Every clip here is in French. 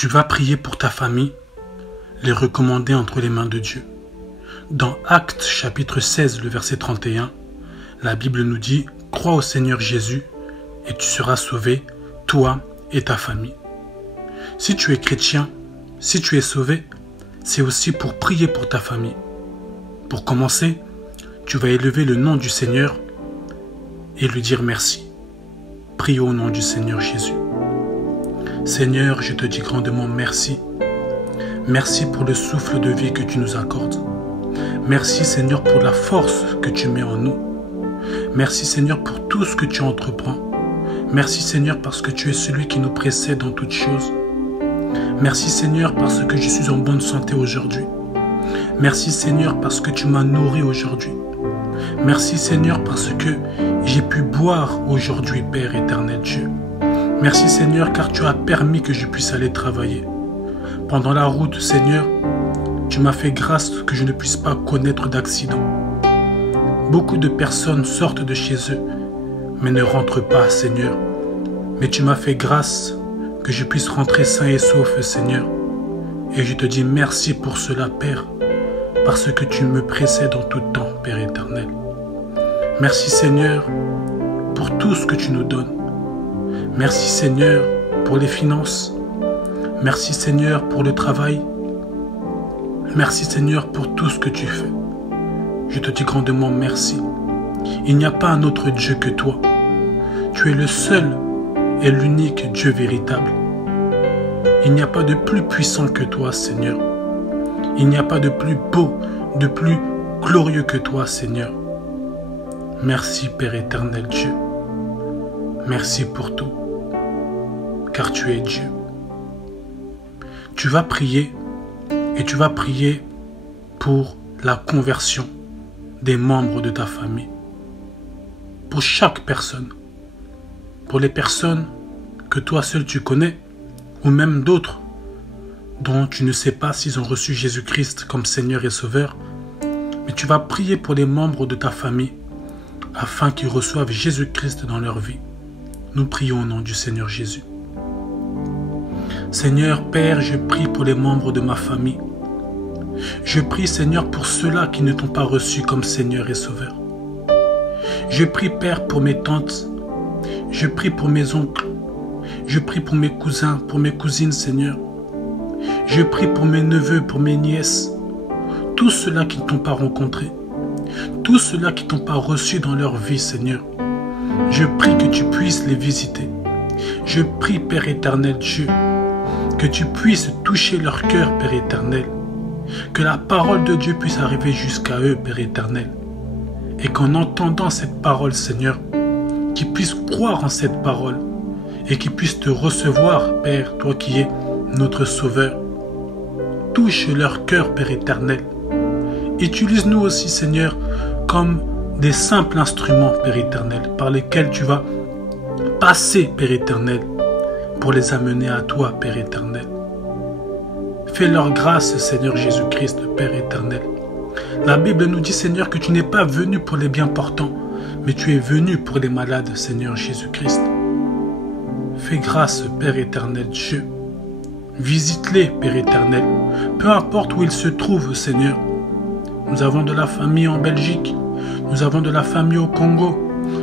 Tu vas prier pour ta famille, les recommander entre les mains de Dieu. Dans Actes chapitre 16, le verset 31, la Bible nous dit « Crois au Seigneur Jésus et tu seras sauvé, toi et ta famille ». Si tu es chrétien, si tu es sauvé, c'est aussi pour prier pour ta famille. Pour commencer, tu vas élever le nom du Seigneur et lui dire merci. Prie au nom du Seigneur Jésus. Seigneur, je te dis grandement merci. Merci pour le souffle de vie que tu nous accordes. Merci Seigneur pour la force que tu mets en nous. Merci Seigneur pour tout ce que tu entreprends. Merci Seigneur parce que tu es celui qui nous précède dans toutes choses. Merci Seigneur parce que je suis en bonne santé aujourd'hui. Merci Seigneur parce que tu m'as nourri aujourd'hui. Merci Seigneur parce que j'ai pu boire aujourd'hui, Père éternel Dieu. Merci Seigneur car tu as permis que je puisse aller travailler. Pendant la route, Seigneur, tu m'as fait grâce que je ne puisse pas connaître d'accident. Beaucoup de personnes sortent de chez eux, mais ne rentrent pas, Seigneur. Mais tu m'as fait grâce que je puisse rentrer sain et sauf, Seigneur. Et je te dis merci pour cela, Père, parce que tu me précèdes en tout temps, Père éternel. Merci, Seigneur, pour tout ce que tu nous donnes. Merci, Seigneur, pour les finances. Merci, Seigneur, pour le travail. Merci, Seigneur, pour tout ce que tu fais. Je te dis grandement merci. Il n'y a pas un autre Dieu que toi. Tu es le seul et l'unique Dieu véritable. Il n'y a pas de plus puissant que toi, Seigneur. Il n'y a pas de plus beau, de plus glorieux que toi, Seigneur. Merci, Père éternel Dieu. Merci pour tout, car tu es Dieu. Tu vas prier et tu vas prier pour la conversion des membres de ta famille. Pour chaque personne. Pour les personnes que toi seul tu connais, ou même d'autres dont tu ne sais pas s'ils ont reçu Jésus-Christ comme Seigneur et Sauveur, mais tu vas prier pour les membres de ta famille afin qu'ils reçoivent Jésus-Christ dans leur vie. Nous prions au nom du Seigneur Jésus. Seigneur Père, je prie pour les membres de ma famille. Je prie Seigneur pour ceux-là qui ne t'ont pas reçu comme Seigneur et Sauveur. Je prie Père pour mes tantes. Je prie pour mes oncles. Je prie pour mes cousins, pour mes cousines Seigneur. Je prie pour mes neveux, pour mes nièces. Tous ceux-là qui ne t'ont pas rencontré. Tous ceux-là qui ne t'ont pas reçu dans leur vie Seigneur. Je prie que tu puisses les visiter. Je prie, Père éternel Dieu, que tu puisses toucher leur cœur, Père éternel. Que la parole de Dieu puisse arriver jusqu'à eux, Père éternel. Et qu'en entendant cette parole, Seigneur, qu'ils puissent croire en cette parole et qu'ils puissent te recevoir, Père, toi qui es notre Sauveur. Touche leur cœur, Père éternel. Utilise-nous aussi, Seigneur, comme des simples instruments, Père éternel, par lesquels tu vas passer, Père éternel, pour les amener à toi, Père éternel. Fais leur grâce, Seigneur Jésus-Christ, Père éternel. La Bible nous dit, Seigneur, que tu n'es pas venu pour les bien portants, mais tu es venu pour les malades, Seigneur Jésus-Christ. Fais grâce, Père éternel Dieu. Visite-les, Père éternel, peu importe où ils se trouvent, Seigneur. Nous avons de la famille en Belgique. Nous avons de la famille au Congo,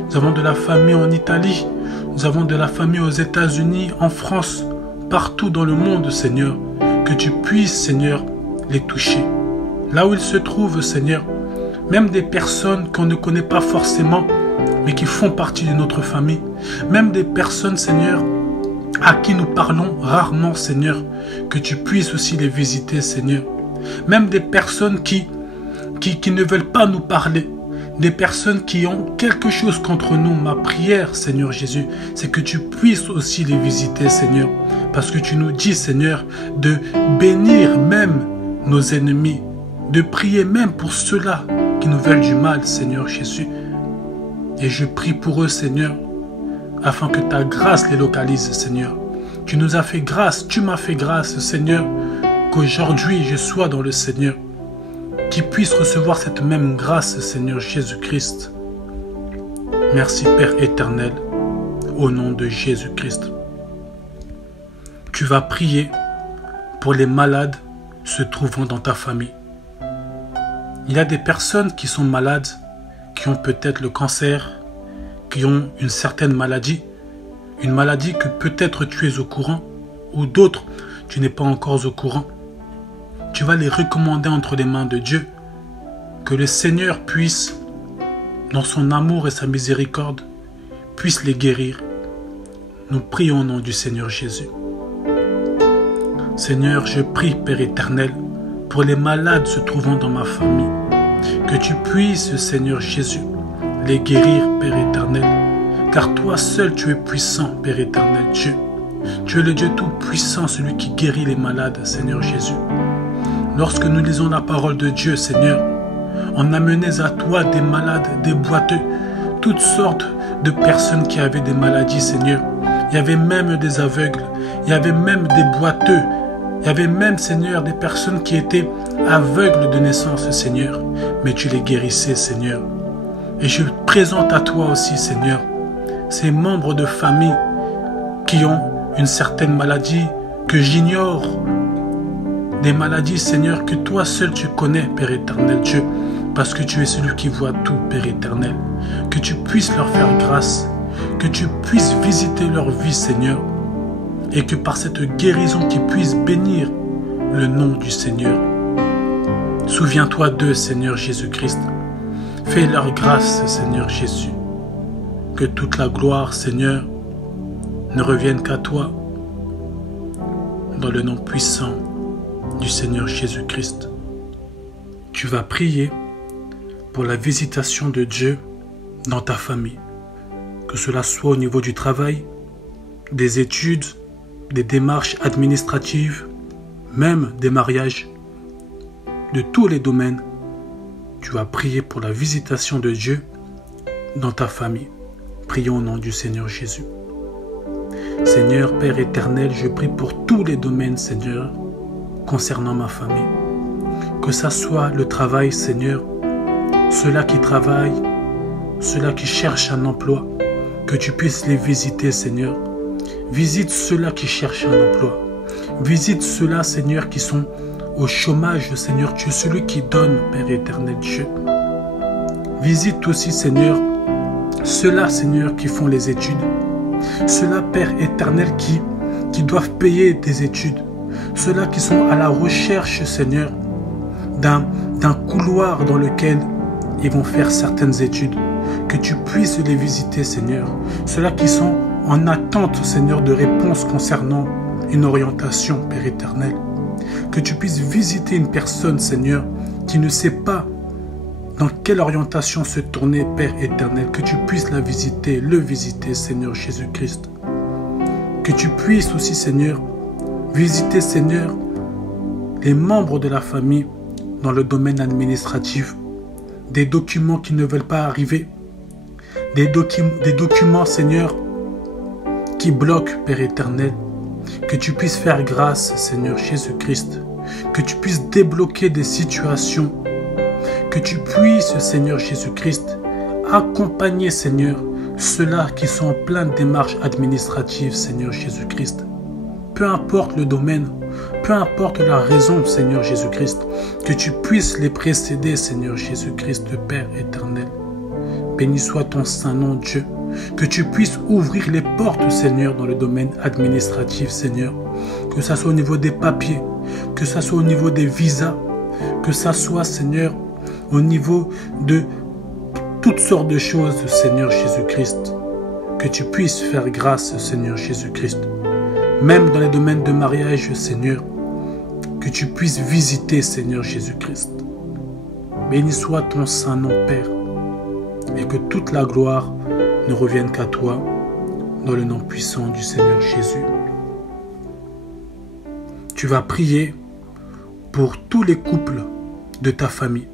nous avons de la famille en Italie, nous avons de la famille aux États-Unis, en France, partout dans le monde, Seigneur. Que tu puisses, Seigneur, les toucher. Là où ils se trouvent, Seigneur, même des personnes qu'on ne connaît pas forcément, mais qui font partie de notre famille, même des personnes, Seigneur, à qui nous parlons rarement, Seigneur, que tu puisses aussi les visiter, Seigneur. Même des personnes qui ne veulent pas nous parler, des personnes qui ont quelque chose contre nous. Ma prière, Seigneur Jésus, c'est que tu puisses aussi les visiter, Seigneur. Parce que tu nous dis, Seigneur, de bénir même nos ennemis, de prier même pour ceux-là qui nous veulent du mal, Seigneur Jésus. Et je prie pour eux, Seigneur, afin que ta grâce les localise, Seigneur. Tu nous as fait grâce, tu m'as fait grâce, Seigneur, qu'aujourd'hui je sois dans le Seigneur. Qui puisse recevoir cette même grâce, Seigneur Jésus-Christ. Merci, Père éternel, au nom de Jésus-Christ. Tu vas prier pour les malades se trouvant dans ta famille. Il y a des personnes qui sont malades, qui ont peut-être le cancer, qui ont une certaine maladie, une maladie que peut-être tu es au courant, ou d'autres, tu n'es pas encore au courant. Tu vas les recommander entre les mains de Dieu, que le Seigneur puisse, dans son amour et sa miséricorde, puisse les guérir. Nous prions au nom du Seigneur Jésus. Seigneur, je prie, Père éternel, pour les malades se trouvant dans ma famille, que tu puisses, Seigneur Jésus, les guérir, Père éternel, car toi seul tu es puissant, Père éternel Dieu. Tu es le Dieu tout-puissant, celui qui guérit les malades, Seigneur Jésus. Lorsque nous lisons la parole de Dieu, Seigneur, on amenait à toi des malades, des boiteux, toutes sortes de personnes qui avaient des maladies, Seigneur. Il y avait même des aveugles, il y avait même des boiteux, il y avait même, Seigneur, des personnes qui étaient aveugles de naissance, Seigneur. Mais tu les guérissais, Seigneur. Et je présente à toi aussi, Seigneur, ces membres de famille qui ont une certaine maladie que j'ignore. Des maladies, Seigneur, que toi seul tu connais, Père éternel Dieu, parce que tu es celui qui voit tout, Père éternel. Que tu puisses leur faire grâce, que tu puisses visiter leur vie, Seigneur, et que par cette guérison, tu puisses bénir le nom du Seigneur. Souviens-toi d'eux, Seigneur Jésus-Christ. Fais leur grâce, Seigneur Jésus. Que toute la gloire, Seigneur, ne revienne qu'à toi, dans le nom puissant du Seigneur Jésus-Christ. Tu vas prier pour la visitation de Dieu dans ta famille, que cela soit au niveau du travail, des études, des démarches administratives, même des mariages, de tous les domaines. Tu vas prier pour la visitation de Dieu dans ta famille. Prions au nom du Seigneur Jésus. Seigneur, Père éternel, je prie pour tous les domaines, Seigneur, concernant ma famille. Que ça soit le travail, Seigneur, ceux-là qui travaillent, ceux-là qui cherchent un emploi, que tu puisses les visiter, Seigneur. Visite ceux-là qui cherchent un emploi. Visite ceux-là, Seigneur, qui sont au chômage, Seigneur. Tu es celui qui donne, Père éternel Dieu. Visite aussi, Seigneur, ceux-là, Seigneur, qui font les études. Ceux-là, Père éternel, qui doivent payer des études. Ceux-là qui sont à la recherche, Seigneur, d'un couloir dans lequel ils vont faire certaines études. Que tu puisses les visiter, Seigneur. Ceux-là qui sont en attente, Seigneur, de réponses concernant une orientation, Père éternel. Que tu puisses visiter une personne, Seigneur, qui ne sait pas dans quelle orientation se tourner, Père éternel. Que tu puisses la visiter, le visiter, Seigneur Jésus-Christ. Que tu puisses aussi, Seigneur, visiter, Seigneur, les membres de la famille dans le domaine administratif. Des documents qui ne veulent pas arriver. Des documents, Seigneur, qui bloquent, Père éternel. Que tu puisses faire grâce, Seigneur Jésus-Christ. Que tu puisses débloquer des situations. Que tu puisses, Seigneur Jésus-Christ, accompagner, Seigneur, ceux-là qui sont en pleine démarche administrative, Seigneur Jésus-Christ. Peu importe le domaine, peu importe la raison, Seigneur Jésus-Christ, que tu puisses les précéder, Seigneur Jésus-Christ, Père éternel. Béni soit ton saint nom, Dieu. Que tu puisses ouvrir les portes, Seigneur, dans le domaine administratif, Seigneur. Que ça soit au niveau des papiers, que ça soit au niveau des visas, que ça soit, Seigneur, au niveau de toutes sortes de choses, Seigneur Jésus-Christ. Que tu puisses faire grâce, Seigneur Jésus-Christ. Même dans les domaines de mariage, Seigneur, que tu puisses visiter, Seigneur Jésus-Christ. Béni soit ton saint nom, Père, et que toute la gloire ne revienne qu'à toi, dans le nom puissant du Seigneur Jésus. Tu vas prier pour tous les couples de ta famille,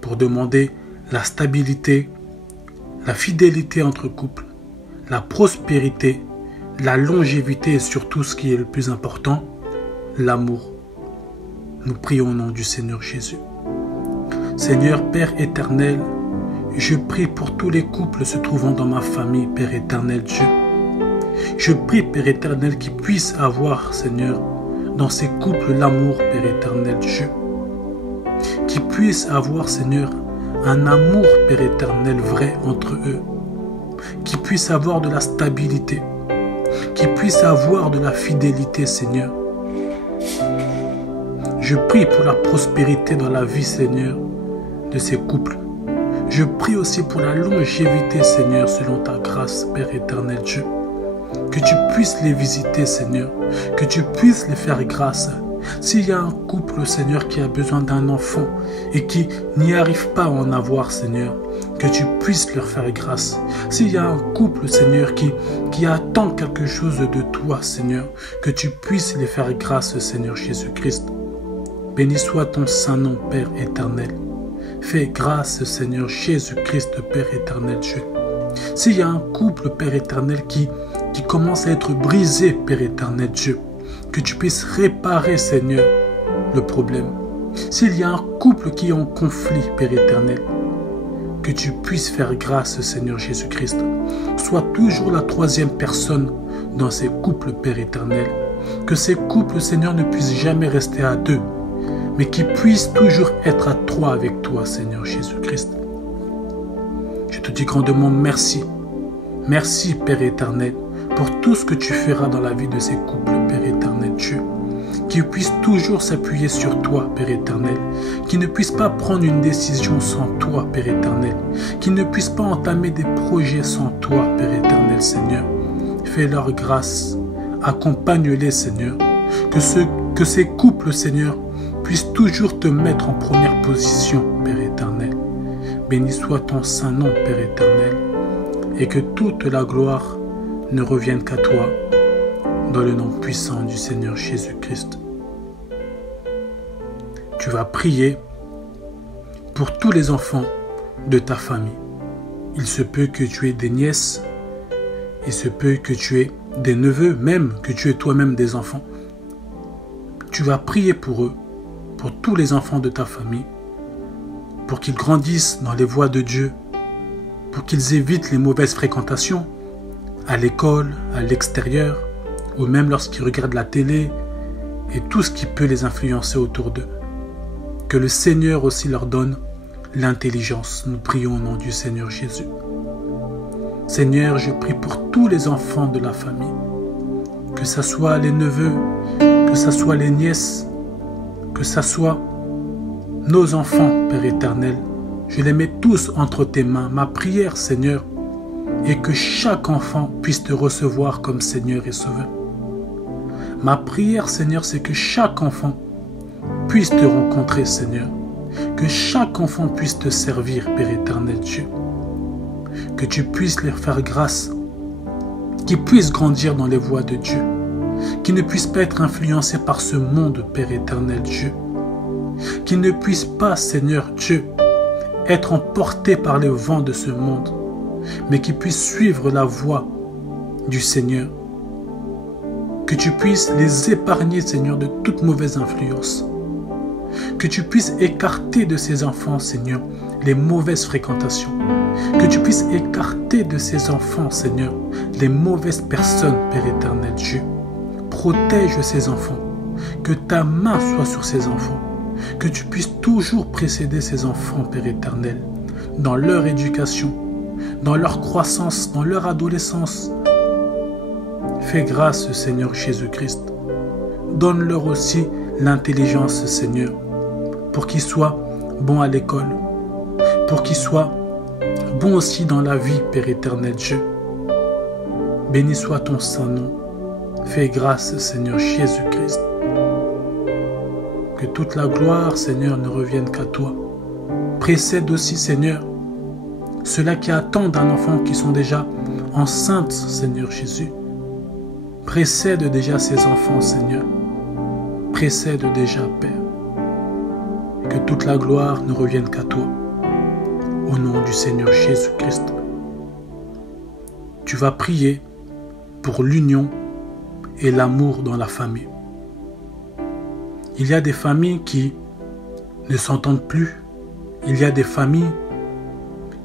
pour demander la stabilité, la fidélité entre couples, la prospérité, la longévité et surtout ce qui est le plus important, l'amour. Nous prions au nom du Seigneur Jésus. Seigneur Père éternel, je prie pour tous les couples se trouvant dans ma famille, Père éternel Dieu. Je prie, Père éternel, qu'ils puissent avoir, Seigneur, dans ces couples l'amour, Père éternel Dieu. Qu'ils puissent avoir, Seigneur, un amour, Père éternel, vrai entre eux. Qu'ils puissent avoir de la stabilité. Qu'ils puissent avoir de la fidélité, Seigneur. Je prie pour la prospérité dans la vie, Seigneur, de ces couples. Je prie aussi pour la longévité, Seigneur, selon ta grâce, Père éternel Dieu. Que tu puisses les visiter, Seigneur. Que tu puisses les faire grâce. S'il y a un couple, Seigneur, qui a besoin d'un enfant et qui n'y arrive pas à en avoir, Seigneur, que tu puisses leur faire grâce. S'il y a un couple, Seigneur, qui attend quelque chose de toi, Seigneur, que tu puisses les faire grâce, Seigneur Jésus-Christ. Béni soit ton saint nom, Père éternel. Fais grâce, Seigneur Jésus-Christ, Père éternel Dieu. S'il y a un couple, Père éternel, qui commence à être brisé, Père éternel Dieu, que tu puisses réparer, Seigneur, le problème. S'il y a un couple qui est en conflit, Père éternel, que tu puisses faire grâce, Seigneur Jésus-Christ. Sois toujours la troisième personne dans ces couples, Père éternel. Que ces couples, Seigneur, ne puissent jamais rester à deux, mais qu'ils puissent toujours être à trois avec toi, Seigneur Jésus-Christ. Je te dis grandement merci. Merci, Père éternel, pour tout ce que tu feras dans la vie de ces couples, Père éternel Dieu. Qu'ils puissent toujours s'appuyer sur toi, Père éternel. Qu'ils ne puissent pas prendre une décision sans toi, Père éternel. Qu'ils ne puissent pas entamer des projets sans toi, Père éternel, Seigneur. Fais-leur grâce. Accompagne-les, Seigneur. Que ces couples, Seigneur, puissent toujours te mettre en première position, Père éternel. Béni soit ton saint nom, Père éternel. Et que toute la gloire ne revienne qu'à toi, dans le nom puissant du Seigneur Jésus-Christ. Tu vas prier pour tous les enfants de ta famille. Il se peut que tu aies des nièces, il se peut que tu aies des neveux, même que tu aies toi-même des enfants. Tu vas prier pour eux, pour tous les enfants de ta famille, pour qu'ils grandissent dans les voies de Dieu, pour qu'ils évitent les mauvaises fréquentations, à l'école, à l'extérieur, ou même lorsqu'ils regardent la télé et tout ce qui peut les influencer autour d'eux. Que le Seigneur aussi leur donne l'intelligence. Nous prions au nom du Seigneur Jésus. Seigneur, je prie pour tous les enfants de la famille, que ce soit les neveux, que ce soit les nièces, que ce soit nos enfants, Père éternel. Je les mets tous entre tes mains. Ma prière, Seigneur, et que chaque enfant puisse te recevoir comme Seigneur et Sauveur. Ma prière, Seigneur, c'est que chaque enfant puisse te rencontrer, Seigneur. Que chaque enfant puisse te servir, Père éternel Dieu. Que tu puisses leur faire grâce, qu'ils puissent grandir dans les voies de Dieu, qu'ils ne puissent pas être influencés par ce monde, Père éternel Dieu. Qu'ils ne puissent pas, Seigneur Dieu, être emportés par les vents de ce monde, mais qu'ils puissent suivre la voie du Seigneur. Que tu puisses les épargner, Seigneur, de toute mauvaise influence. Que tu puisses écarter de ces enfants, Seigneur, les mauvaises fréquentations. Que tu puisses écarter de ces enfants, Seigneur, les mauvaises personnes, Père éternel Dieu. Protège ces enfants. Que ta main soit sur ces enfants. Que tu puisses toujours précéder ces enfants, Père éternel, dans leur éducation, dans leur croissance, dans leur adolescence. Fais grâce, Seigneur Jésus-Christ. Donne-leur aussi l'intelligence, Seigneur, pour qu'ils soient bons à l'école, pour qu'ils soient bons aussi dans la vie, Père éternel Dieu. Béni soit ton saint nom. Fais grâce, Seigneur Jésus-Christ. Que toute la gloire, Seigneur, ne revienne qu'à toi. Précède aussi, Seigneur, ceux-là qui attendent un enfant, qui sont déjà enceintes, Seigneur Jésus. Précède déjà ces enfants, Seigneur. Précède déjà, Père. Que toute la gloire ne revienne qu'à toi. Au nom du Seigneur Jésus-Christ. Tu vas prier pour l'union et l'amour dans la famille. Il y a des familles qui ne s'entendent plus. Il y a des familles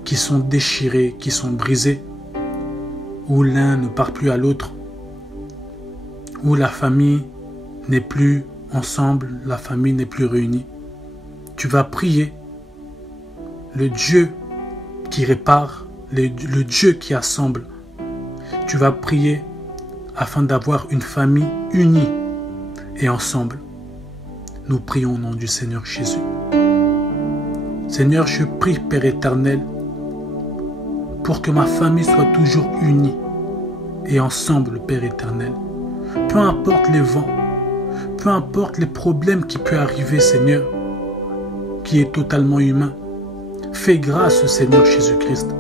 qui sont déchirées, qui sont brisées, où l'un ne parle plus à l'autre, où la famille n'est plus ensemble, la famille n'est plus réunie. Tu vas prier le Dieu qui répare, le Dieu qui assemble. Tu vas prier afin d'avoir une famille unie et ensemble. Nous prions au nom du Seigneur Jésus. Seigneur, je prie, Père éternel, pour que ma famille soit toujours unie et ensemble, Père éternel. Peu importe les vents, peu importe les problèmes qui peuvent arriver, Seigneur, qui est totalement humain. Fais grâce, Seigneur Jésus-Christ,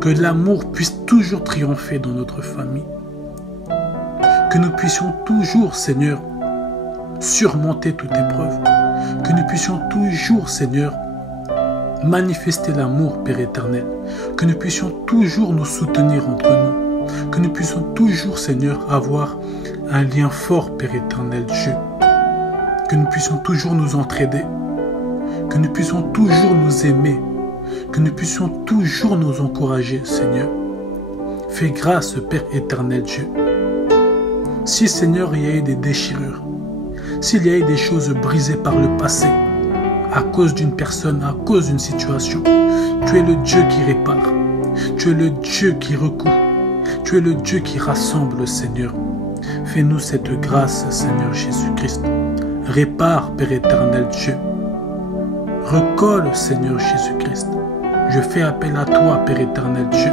que l'amour puisse toujours triompher dans notre famille. Que nous puissions toujours, Seigneur, surmonter toute épreuve. Que nous puissions toujours, Seigneur, manifester l'amour, Père éternel. Que nous puissions toujours nous soutenir entre nous. Que nous puissions toujours, Seigneur, avoir un lien fort, Père éternel, Dieu. Que nous puissions toujours nous entraider. Que nous puissions toujours nous aimer. Que nous puissions toujours nous encourager, Seigneur. Fais grâce, Père éternel, Dieu. Si, Seigneur, il y a eu des déchirures, s'il y a eu des choses brisées par le passé, à cause d'une personne, à cause d'une situation, tu es le Dieu qui répare, tu es le Dieu qui recoue, tu es le Dieu qui rassemble, Seigneur. Fais-nous cette grâce, Seigneur Jésus-Christ. Répare, Père éternel Dieu. Recolle, Seigneur Jésus-Christ. Je fais appel à toi, Père éternel Dieu,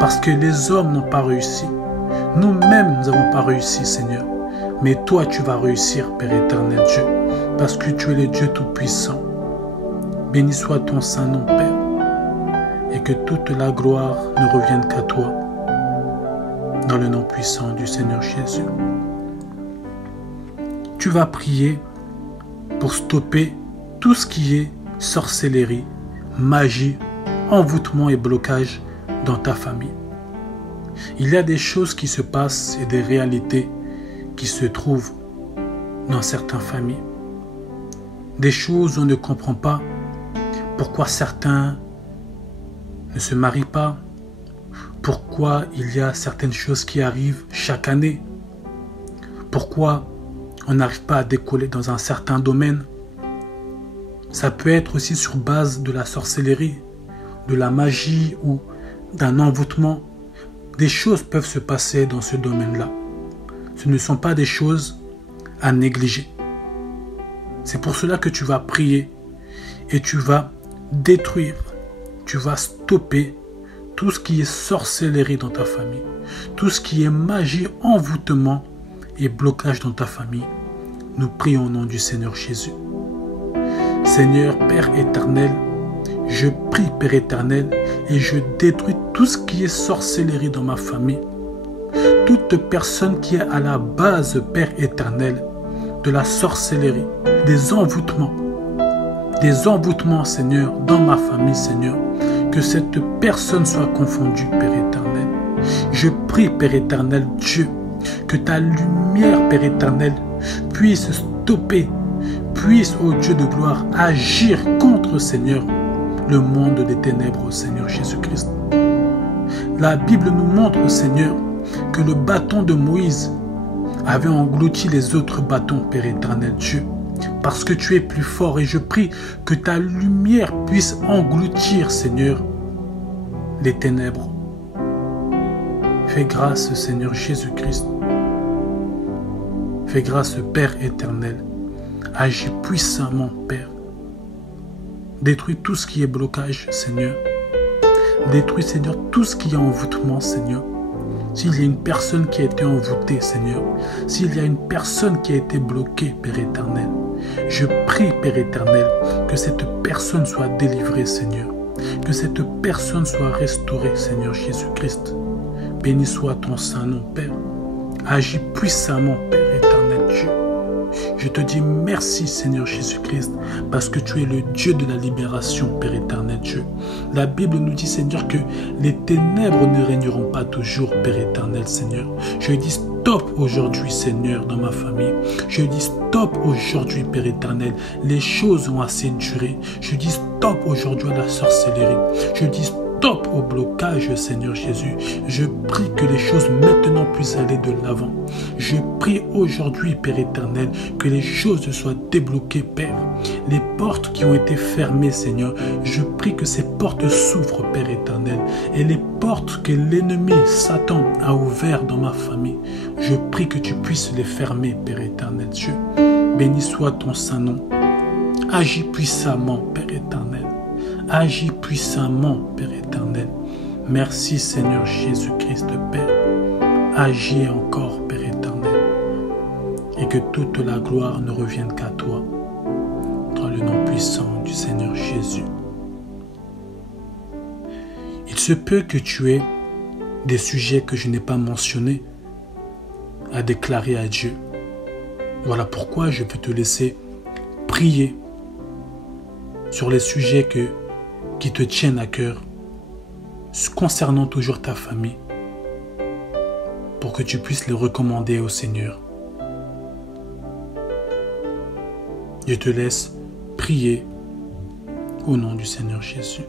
parce que les hommes n'ont pas réussi. Nous-mêmes, nous n'avons pas réussi, Seigneur. Mais toi, tu vas réussir, Père éternel Dieu, parce que tu es le Dieu Tout-Puissant. Béni soit ton Saint-Nom, Père, et que toute la gloire ne revienne qu'à toi, dans le nom puissant du Seigneur Jésus. Tu vas prier pour stopper tout ce qui est sorcellerie, magie, envoûtement et blocage dans ta famille. Il y a des choses qui se passent et des réalités qui se trouvent dans certaines familles. Des choses où on ne comprend pas pourquoi certains ne se marient pas, pourquoi il y a certaines choses qui arrivent chaque année, pourquoi on n'arrive pas à décoller dans un certain domaine. Ça peut être aussi sur base de la sorcellerie, de la magie ou d'un envoûtement. Des choses peuvent se passer dans ce domaine-là. Ce ne sont pas des choses à négliger. C'est pour cela que tu vas prier et tu vas détruire, tu vas stopper tout ce qui est sorcellerie dans ta famille, tout ce qui est magie, envoûtement et blocage dans ta famille. Nous prions au nom du Seigneur Jésus. Seigneur, Père éternel, je prie, Père éternel, et je détruis tout ce qui est sorcellerie dans ma famille. Toute personne qui est à la base, Père éternel, de la sorcellerie, des envoûtements, Seigneur, dans ma famille, Seigneur, que cette personne soit confondue, Père éternel. Je prie, Père éternel, Dieu, que ta lumière, Père éternel, puisse stopper, puisse, ô Dieu de gloire, agir contre, Seigneur, le monde des ténèbres, Seigneur Jésus-Christ. La Bible nous montre, Seigneur, que le bâton de Moïse avait englouti les autres bâtons, Père éternel Dieu, parce que tu es plus fort, et je prie que ta lumière puisse engloutir, Seigneur, les ténèbres. Fais grâce, Seigneur Jésus-Christ. Fais grâce, Père éternel. Agis puissamment, Père. Détruis tout ce qui est blocage, Seigneur. Détruis, Seigneur, tout ce qui est envoûtement, Seigneur. S'il y a une personne qui a été envoûtée, Seigneur, s'il y a une personne qui a été bloquée, Père éternel, je prie, Père éternel, que cette personne soit délivrée, Seigneur. Que cette personne soit restaurée, Seigneur Jésus-Christ. Béni soit ton Saint-Nom, Père. Agis puissamment, Père éternel Dieu. Je te dis merci, Seigneur Jésus-Christ, parce que tu es le Dieu de la libération, Père éternel Dieu. La Bible nous dit, Seigneur, que les ténèbres ne régneront pas toujours, Père éternel, Seigneur. Je dis stop aujourd'hui, Seigneur, dans ma famille. Je dis stop aujourd'hui, Père éternel. Les choses ont assez duré. Je dis stop aujourd'hui à la sorcellerie. Je dis stop au blocage, Seigneur Jésus. Je prie que les choses maintenant puissent aller de l'avant. Je prie aujourd'hui, Père éternel, que les choses soient débloquées, Père. Les portes qui ont été fermées, Seigneur, je prie que ces portes s'ouvrent, Père éternel. Et les portes que l'ennemi, Satan, a ouvertes dans ma famille, je prie que tu puisses les fermer, Père éternel Dieu. Béni soit ton saint nom. Agis puissamment, Père éternel. Agis puissamment, Père éternel. Merci, Seigneur Jésus-Christ, Père. Agis encore, Père éternel. Et que toute la gloire ne revienne qu'à toi. Dans le nom puissant du Seigneur Jésus. Il se peut que tu aies des sujets que je n'ai pas mentionnés à déclarer à Dieu. Voilà pourquoi je peux te laisser prier sur les sujets qui te tiennent à cœur, concernant toujours ta famille, pour que tu puisses les recommander au Seigneur. Je te laisse prier au nom du Seigneur Jésus.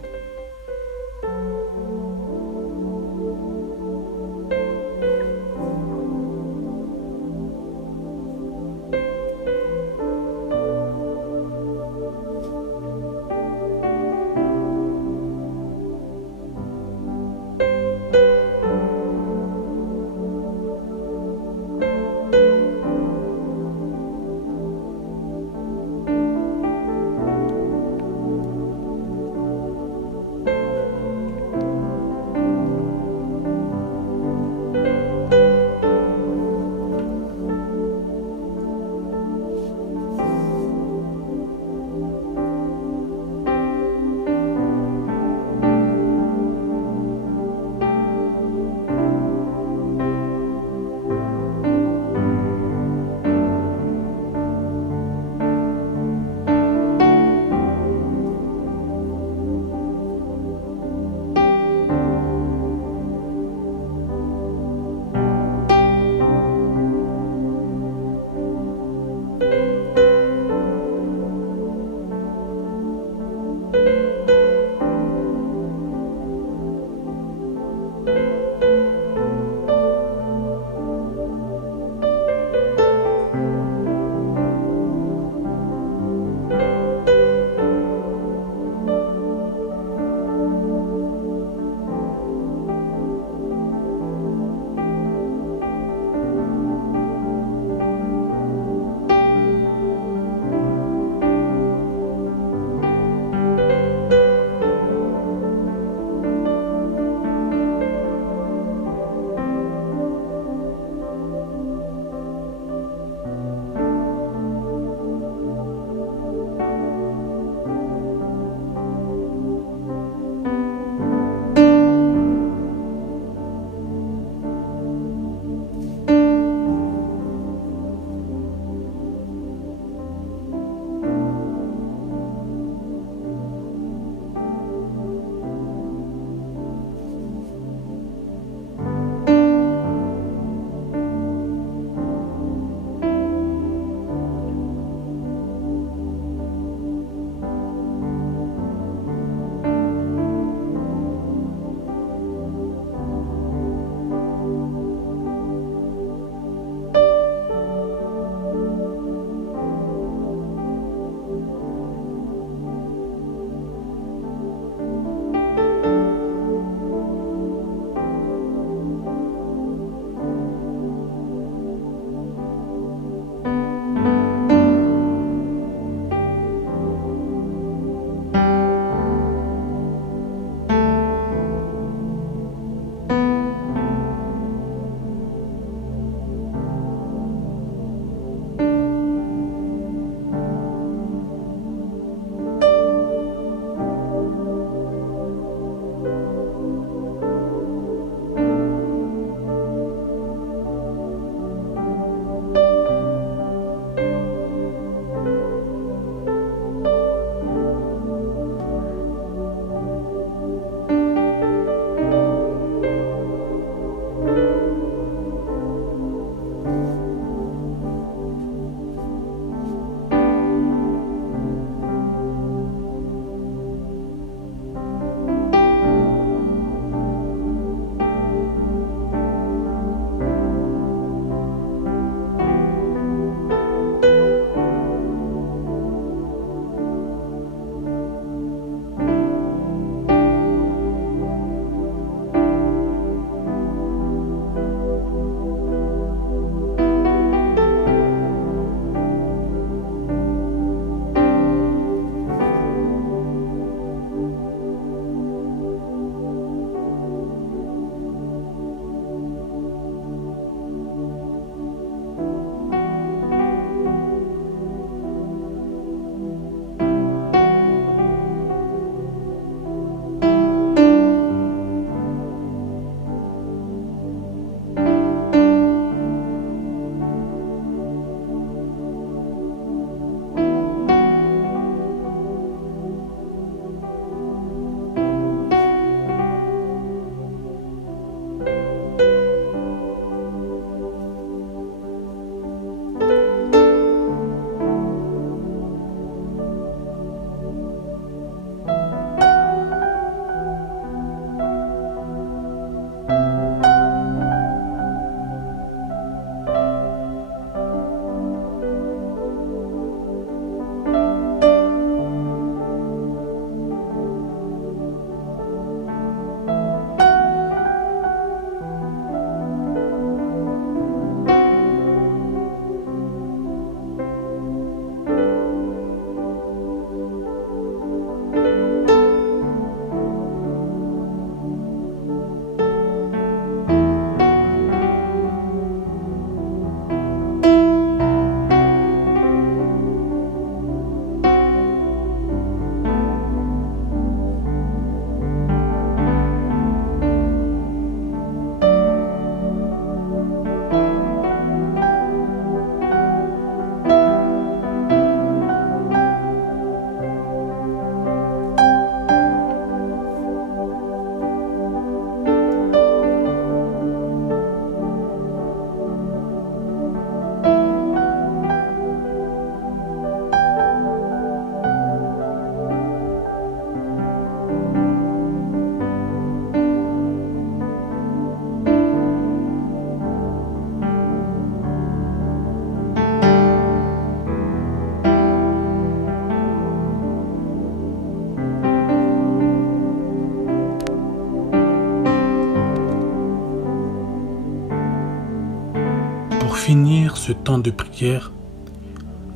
ce temps de prière,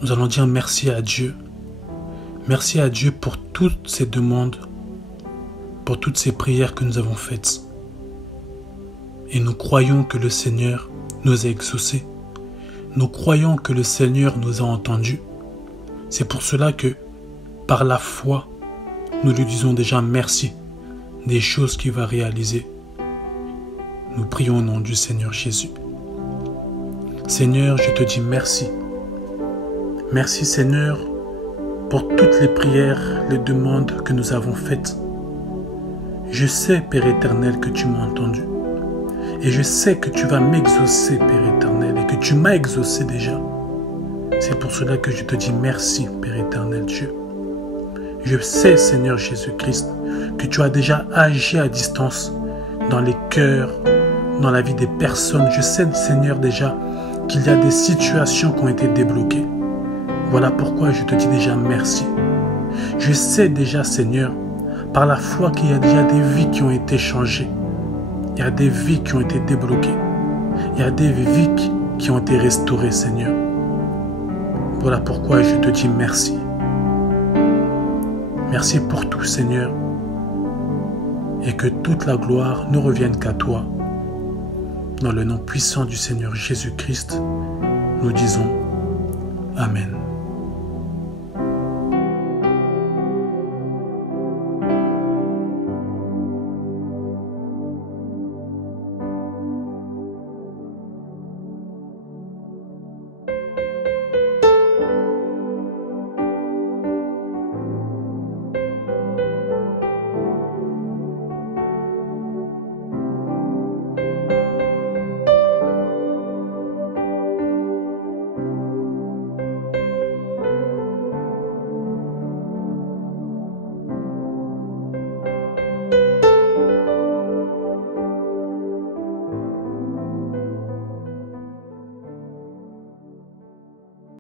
nous allons dire merci à Dieu. Merci à Dieu pour toutes ces demandes, pour toutes ces prières que nous avons faites. Et nous croyons que le Seigneur nous a exaucés. Nous croyons que le Seigneur nous a entendus. C'est pour cela que, par la foi, nous lui disons déjà merci des choses qu'il va réaliser. Nous prions au nom du Seigneur Jésus. Seigneur, je te dis merci. Merci Seigneur pour toutes les prières, les demandes que nous avons faites. Je sais, Père éternel, que tu m'as entendu. Et je sais que tu vas m'exaucer, Père éternel, et que tu m'as exaucé déjà. C'est pour cela que je te dis merci, Père éternel Dieu. Je sais, Seigneur Jésus-Christ, que tu as déjà agi à distance dans les cœurs, dans la vie des personnes. Je sais, Seigneur, déjà qu'il y a des situations qui ont été débloquées. Voilà pourquoi je te dis déjà merci. Je sais déjà, Seigneur, par la foi qu'il y a déjà des vies qui ont été changées. Il y a des vies qui ont été débloquées. Il y a des vies qui ont été restaurées, Seigneur. Voilà pourquoi je te dis merci. Merci pour tout, Seigneur. Et que toute la gloire ne revienne qu'à toi. Dans le nom puissant du Seigneur Jésus-Christ, nous disons Amen.